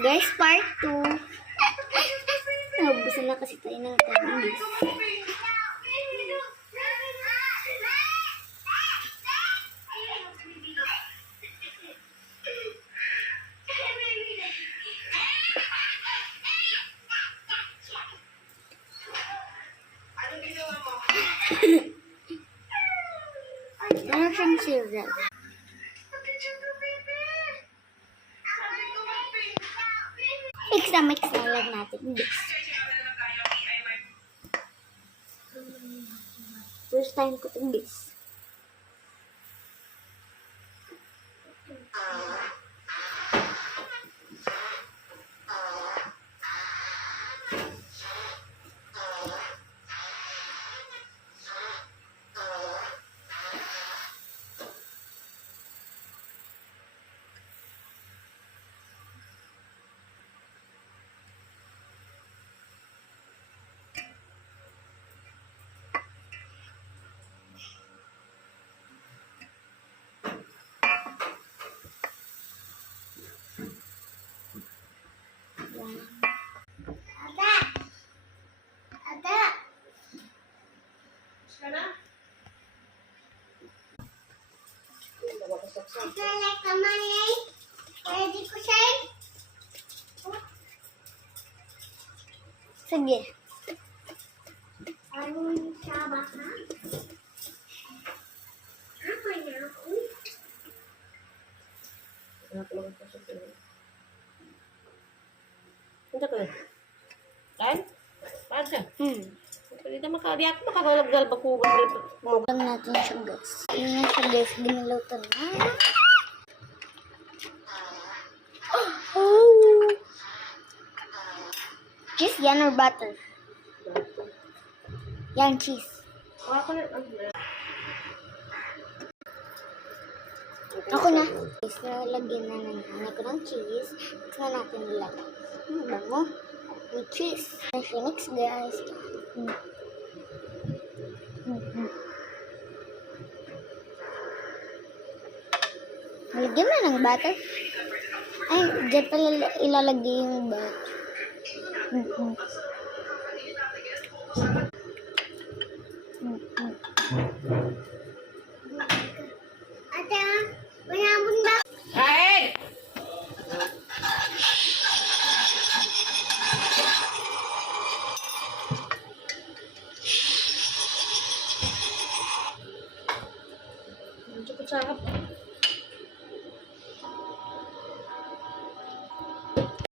Guys, part 2. Naubusan na kasi tayo ng tamis. Ano siyang cereal? Mix na lang natin. First time ko itong this. Sige. Hindi ko yun. Kain? Paano siya? Hindi na makariyak. Makagalag-galag ako. Lang natin siya, guys. Ayan siya, guys. Biniluto na. Oh! Cheese yan or butter? Yan, cheese. Ako na. Guys, nalagyan na naman ko ng cheese. Mix na natin nila. Bango. May cheese. Mix, guys. Nalagyan mo ng butter. Ay, dyan pala ilalagay yung butter.